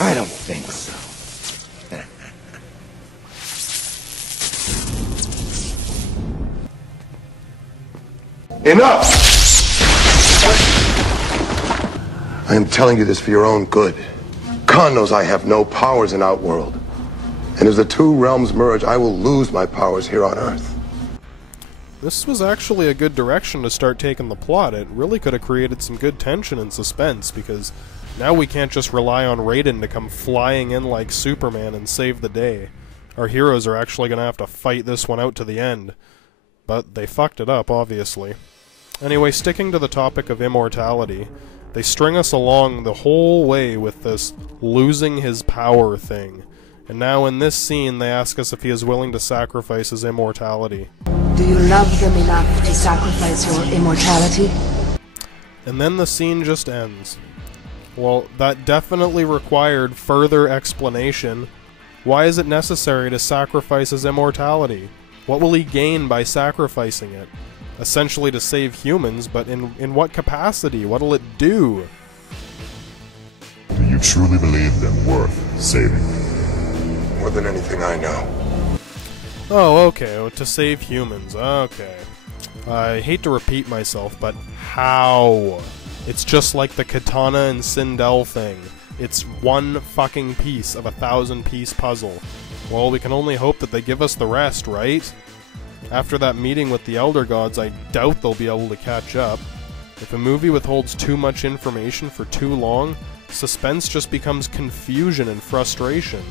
I don't think so. Enough! I am telling you this for your own good. Khan knows I have no powers in Outworld. And as the two realms merge, I will lose my powers here on Earth. This was actually a good direction to start taking the plot. It really could have created some good tension and suspense, because now we can't just rely on Rayden to come flying in like Superman and save the day. Our heroes are actually going to have to fight this one out to the end. But they fucked it up, obviously. Anyway, sticking to the topic of immortality, they string us along the whole way with this losing his power thing. And now in this scene, they ask us if he is willing to sacrifice his immortality. Do you love them enough to sacrifice your immortality? And then the scene just ends. Well, that definitely required further explanation. Why is it necessary to sacrifice his immortality? What will he gain by sacrificing it? Essentially to save humans, but in what capacity? What'll it do? Do you truly believe them worth saving? More than anything I know. Oh, okay, to save humans, okay. I hate to repeat myself, but how? It's just like the Katana and Sindel thing. It's one fucking piece of a 1,000-piece puzzle. Well, we can only hope that they give us the rest, right? After that meeting with the Elder Gods, I doubt they'll be able to catch up. If a movie withholds too much information for too long, suspense just becomes confusion and frustration.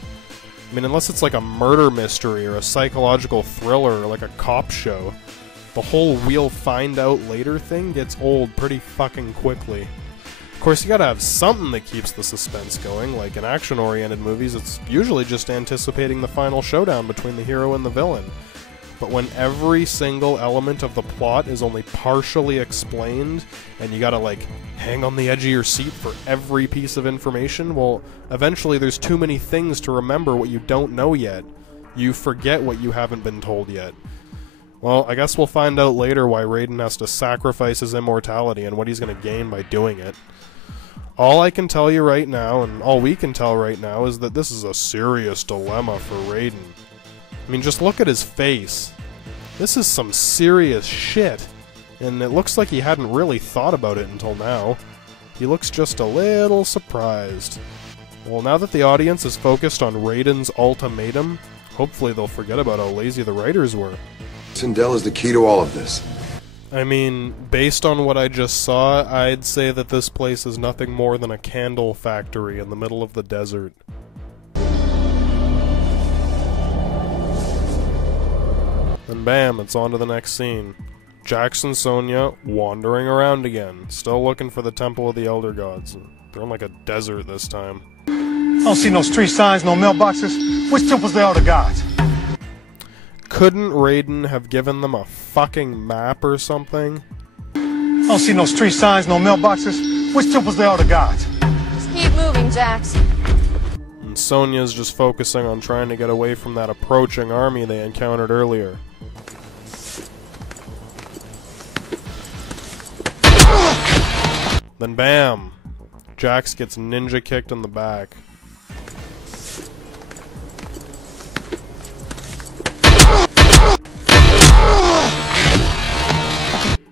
I mean, unless it's like a murder mystery or a psychological thriller or like a cop show, the whole we'll find out later thing gets old pretty fucking quickly. Of course, you gotta have something that keeps the suspense going. Like in action-oriented movies, it's usually just anticipating the final showdown between the hero and the villain. But when every single element of the plot is only partially explained, and you gotta, like, hang on the edge of your seat for every piece of information, well, eventually there's too many things to remember what you don't know yet. You forget what you haven't been told yet. Well, I guess we'll find out later why Rayden has to sacrifice his immortality and what he's gonna gain by doing it. All I can tell you right now, and all we can tell right now, is that this is a serious dilemma for Rayden. I mean, just look at his face. This is some serious shit. And it looks like he hadn't really thought about it until now. He looks just a little surprised. Well, now that the audience is focused on Rayden's ultimatum, hopefully they'll forget about how lazy the writers were. Sindel is the key to all of this. I mean, based on what I just saw, I'd say that this place is nothing more than a candle factory in the middle of the desert. And bam, it's on to the next scene. Jax and Sonya wandering around again, still looking for the Temple of the Elder Gods. They're in like a desert this time. I don't see no street signs, no mailboxes. Which temple's the Elder Gods? Couldn't Rayden have given them a fucking map or something? I don't see no street signs, no mailboxes. Which temple's the Elder Gods? Just keep moving, Jax. And Sonya's just focusing on trying to get away from that approaching army they encountered earlier. Then bam! Jax gets ninja kicked in the back.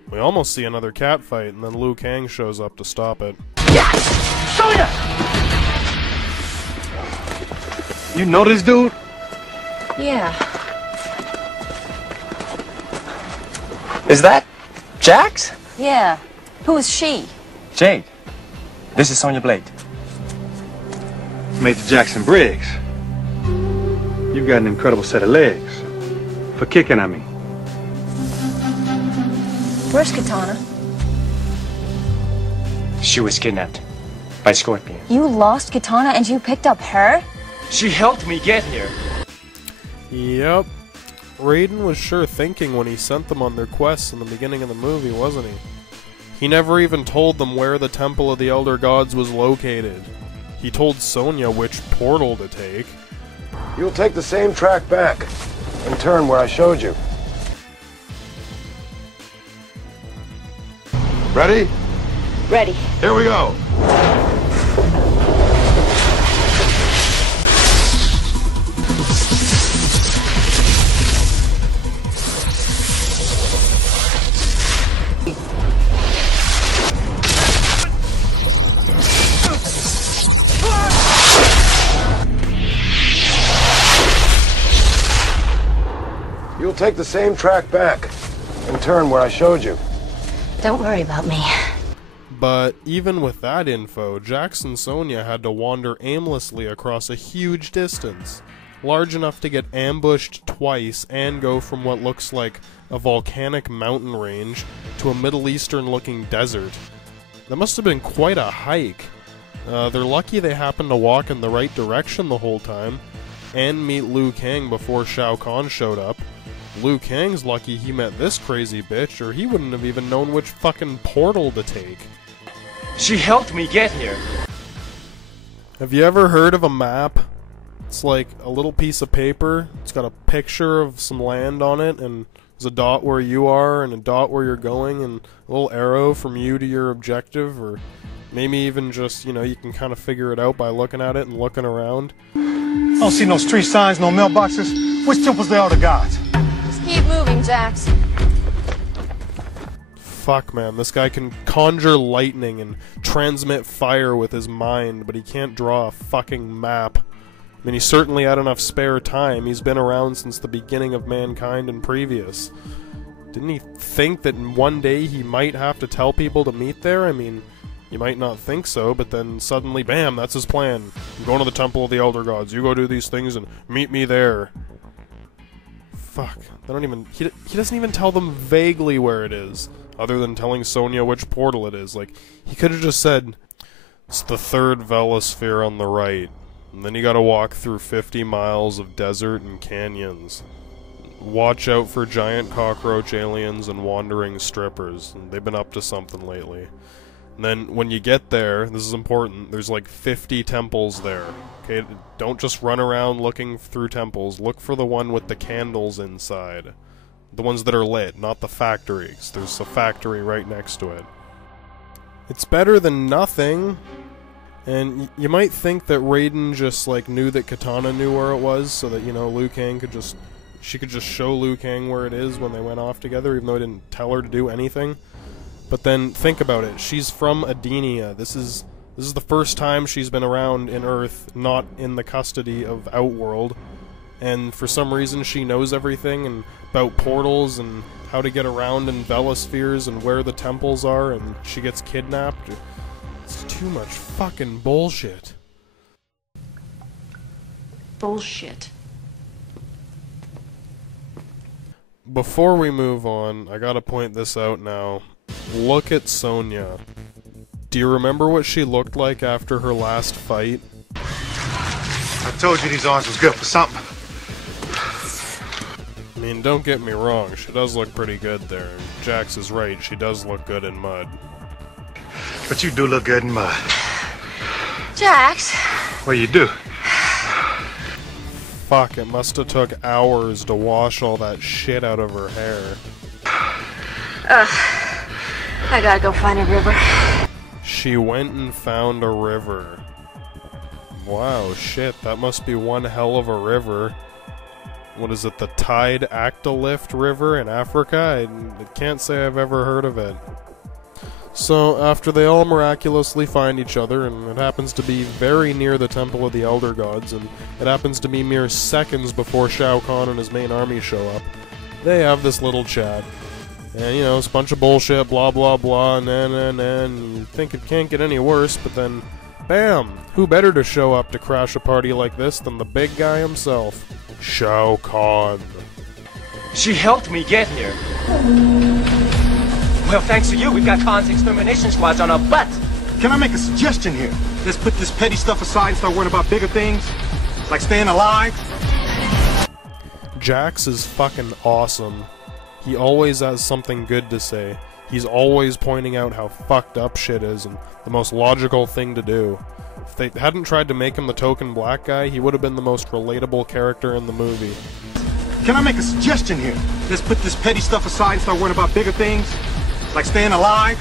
We almost see another cat fight, and then Liu Kang shows up to stop it. Yes! Sonya! You know this dude? Yeah. Is that Jax? Yeah. Who is she? Jade. This is Sonya Blade. Major Jackson Briggs. You've got an incredible set of legs. For kicking, I mean. Where's Katana? She was kidnapped by Scorpion. You lost Katana and you picked up her? She helped me get here. Yep. Rayden was sure thinking when he sent them on their quests in the beginning of the movie, wasn't he? He never even told them where the Temple of the Elder Gods was located. He told Sonya which portal to take. You'll take the same track back and turn where I showed you. Ready? Ready. Here we go. take the same track back and turn where I showed you. Don't worry about me. But even with that info, Jax and Sonya had to wander aimlessly across a huge distance, large enough to get ambushed twice and go from what looks like a volcanic mountain range to a Middle Eastern-looking desert. That must have been quite a hike. They're lucky they happened to walk in the right direction the whole time, and meet Liu Kang before Shao Kahn showed up. Liu Kang's lucky he met this crazy bitch, or he wouldn't have even known which fucking portal to take. She helped me get here. Have you ever heard of a map? It's like a little piece of paper. It's got a picture of some land on it, and there's a dot where you are, and a dot where you're going, and a little arrow from you to your objective, or maybe even just, you know, you can kind of figure it out by looking at it and looking around. I don't see no street signs, no mailboxes. Which temple's the Elder Gods? Just keep moving, Jax. Fuck, man, this guy can conjure lightning and transmit fire with his mind, but he can't draw a fucking map. I mean, he certainly had enough spare time. He's been around since the beginning of mankind and previous. Didn't he think that one day he might have to tell people to meet there? I mean, you might not think so, but then suddenly, bam, that's his plan. I'm going to the Temple of the Elder Gods. You go do these things and meet me there. Fuck. They don't even... He doesn't even tell them vaguely where it is, other than telling Sonya which portal it is. Like, he could have just said, it's the third Vellosphere on the right. And then you gotta walk through 50 miles of desert and canyons. Watch out for giant cockroach aliens and wandering strippers. They've been up to something lately. And then when you get there, this is important, there's like 50 temples there. Okay, don't just run around looking through temples. Look for the one with the candles inside. The ones that are lit, not the factories. There's a factory right next to it. It's better than nothing. And you might think that Rayden just, like, knew that Katana knew where it was, so that, you know, Liu Kang could just... She could just show Liu Kang where it is when they went off together, even though he didn't tell her to do anything. But then, think about it. She's from Adenia. This is the first time she's been around in Earth, not in the custody of Outworld. And for some reason, she knows everything, and about portals, and how to get around in Vellospheres, and where the temples are, and she gets kidnapped. It's too much fucking bullshit. Bullshit. Before we move on, I gotta point this out now. Look at Sonya. Do you remember what she looked like after her last fight? I told you these arms was good for something. I mean, don't get me wrong, she does look pretty good there. Jax is right, she does look good in mud. But you do look good in mud. Jax. Well, you do. Fuck, it must have took hours to wash all that shit out of her hair. I gotta go find a river. She went and found a river. Wow, shit, that must be one hell of a river. What is it, the Tide Actalift River in Africa? I can't say I've ever heard of it. So, after they all miraculously find each other, and it happens to be very near the Temple of the Elder Gods, and it happens to be mere seconds before Shao Kahn and his main army show up, they have this little chat. And, you know, it's a bunch of bullshit, blah blah blah, and you think it can't get any worse, but then, bam! Who better to show up to crash a party like this than the big guy himself? Shao Kahn. She helped me get here. Well, thanks to you, we've got Khan's extermination squads on our butt. Can I make a suggestion here? Let's put this petty stuff aside and start worrying about bigger things, like staying alive. Jax is fucking awesome. He always has something good to say. He's always pointing out how fucked up shit is, and the most logical thing to do. If they hadn't tried to make him the token black guy, he would have been the most relatable character in the movie. Can I make a suggestion here? Let's put this petty stuff aside and start worrying about bigger things, like staying alive.